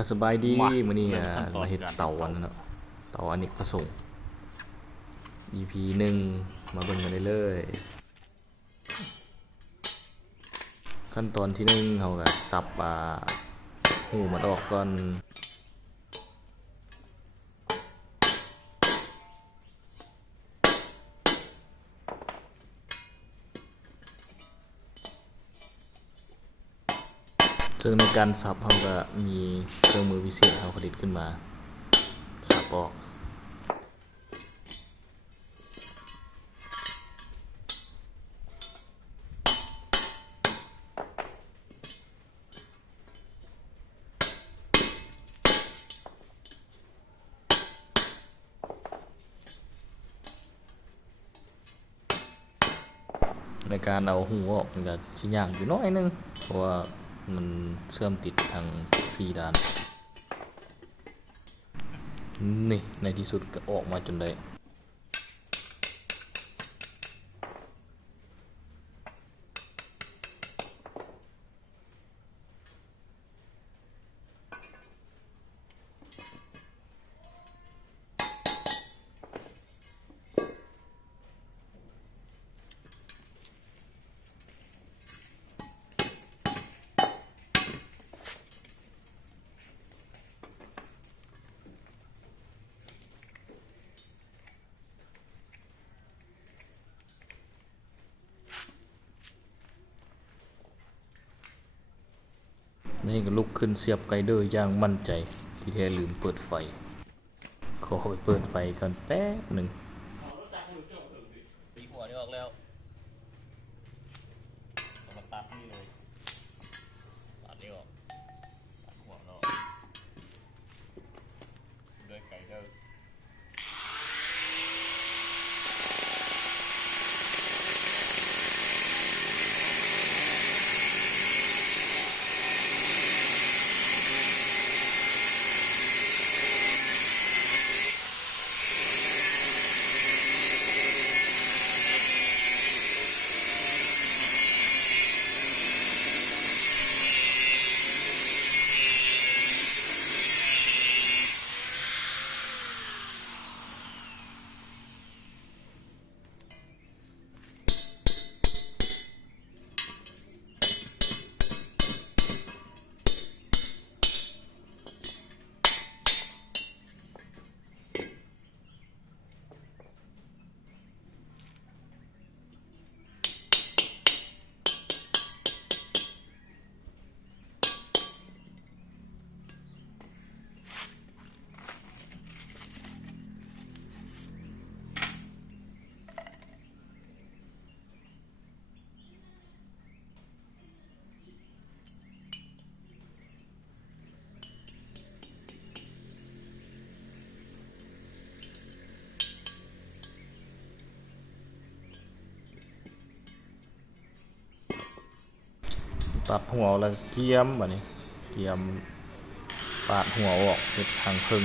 ก็สบายดีมามื้อนี้เริ่มขั้นตอนมาเฮ็ดการเตาอันนั้นเนาะเตาอเนกประสงค์ EP 1มาเบิ่งกันได้เลยขั้นตอนที่1เฮาก็สับหูมันออกก่อนซึ่งในการสับเฮาก็มีเครื่องมือพิเศษเฮาผลิตขึ้นมาสับออกในการเอาหูออกมันก็สิยากอยู่น้อยนึงเพราะว่ามันเชื่อมติดทั้ง4ด้านนี่ในที่สุดก็ออกมาจนได้นี่ก็ลุกขึ้นเสียบไกเดอร์อย่างมั่นใจที่แท้ลืมเปิดไฟขอไปเปิดไฟก่อนแป๊บหนึ่งตีหัวนี่ออกแล้วเอามาตัดนี่เลยตัดนี่ออกตัดหัวออกด้วยไกเดอร์ตัดหัวแล้วเกียมแบบนี้เกียมปาดหัวออกเป็นทางพึ่ง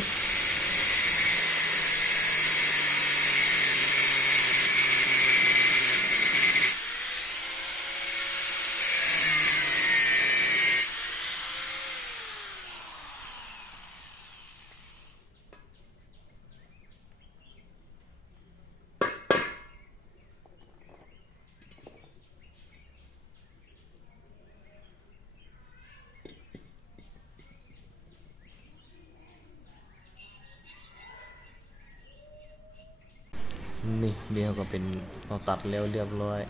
นี่เดี๋ยวก็เป็นเราตัดแล้วเรียบร้อย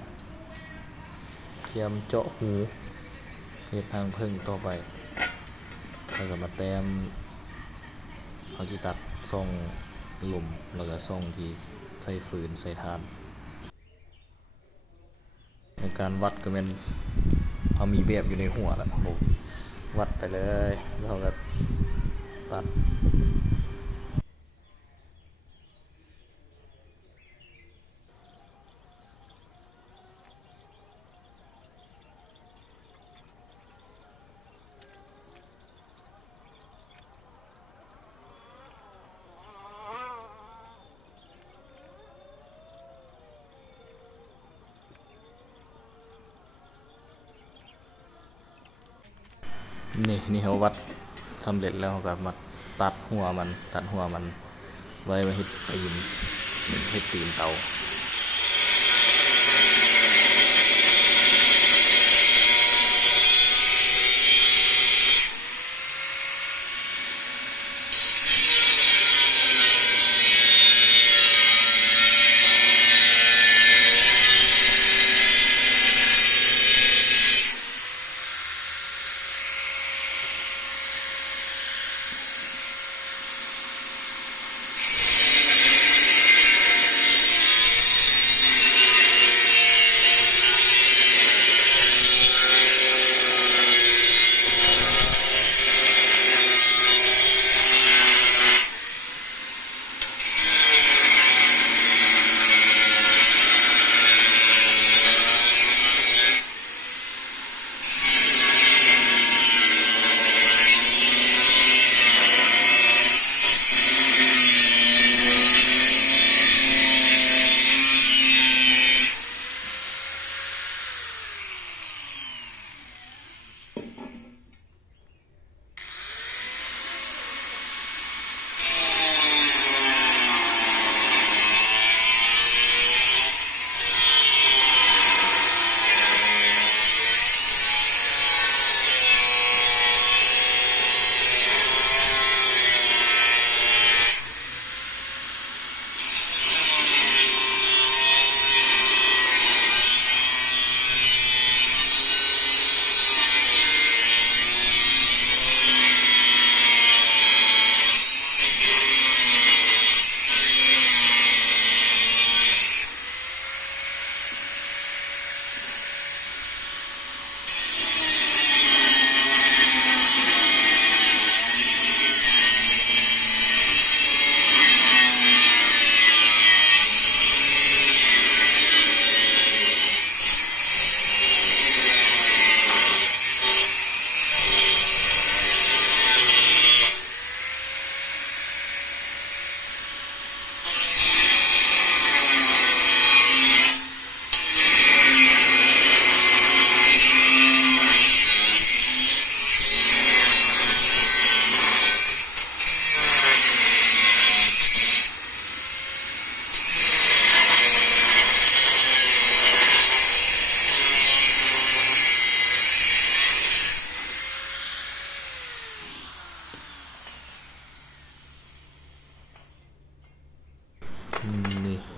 เกียมเจาะหูเฮ็ดทางพึ่งต่อไปแล้วก็มาแต้มเขาที่ตัดซ่องหลุมแล้วก็ซ่องที่ใส่ฟืนใส่ถ่านในการวัดก็เป็นเขามีแบบอยู่ในหัวแล้วโอ้วัดไปเลยแล้วเราก็ตัดนี่เขาวัด สำเร็จแล้วเราก็มาตัดหัวมันไว้เฮ็ดตีนเตา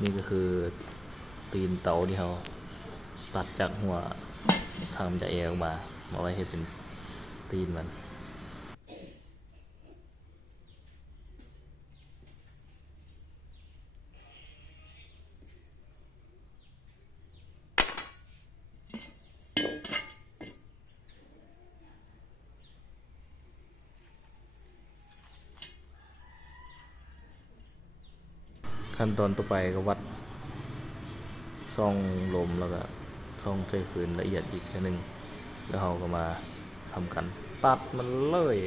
นี่ก็คือตีนเตาที่เขาตัดจากหัวทำจากเอออกมาไว้ให้เป็นตีนมันขั้นตอนต่อไปก็วัดซ่องลมแล้วก็ซ่องใช้ฟืนละเอียดอีกแค่นึงแล้วเราก็มาทำกันตัดมันเลย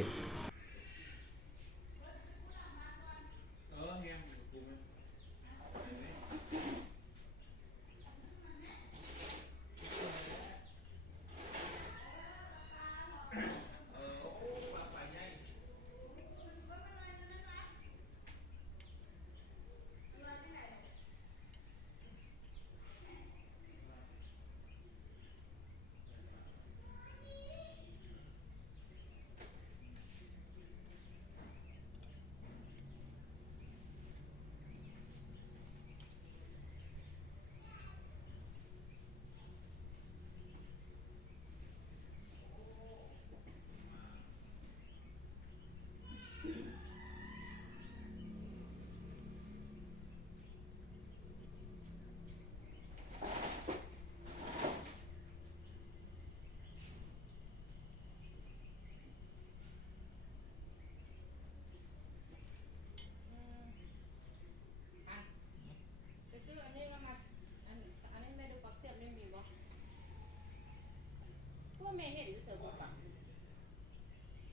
แม่เห็นอยู่เสือบุกปะ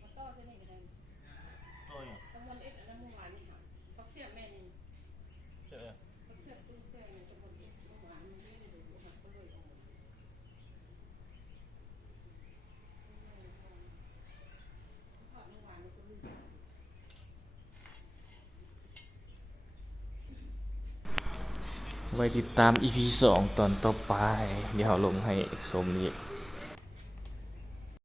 มาต่อเส้นนี้ก็ได้ตำบลเอ็ดอันนั้นเมื่อวานนี่ค่ะปักเสียบแม่นี่ปักเสียบตู้เสียอยู่ตำบลเอ็ดเมื่อวานมันไม่ได้ดูค่ะก็เลยเอาทอดเมื่อวานมันก็ลืม ไว้ติดตาม EP 2 ตอนต่อไป เดี๋ยวเราลงให้ชมอีก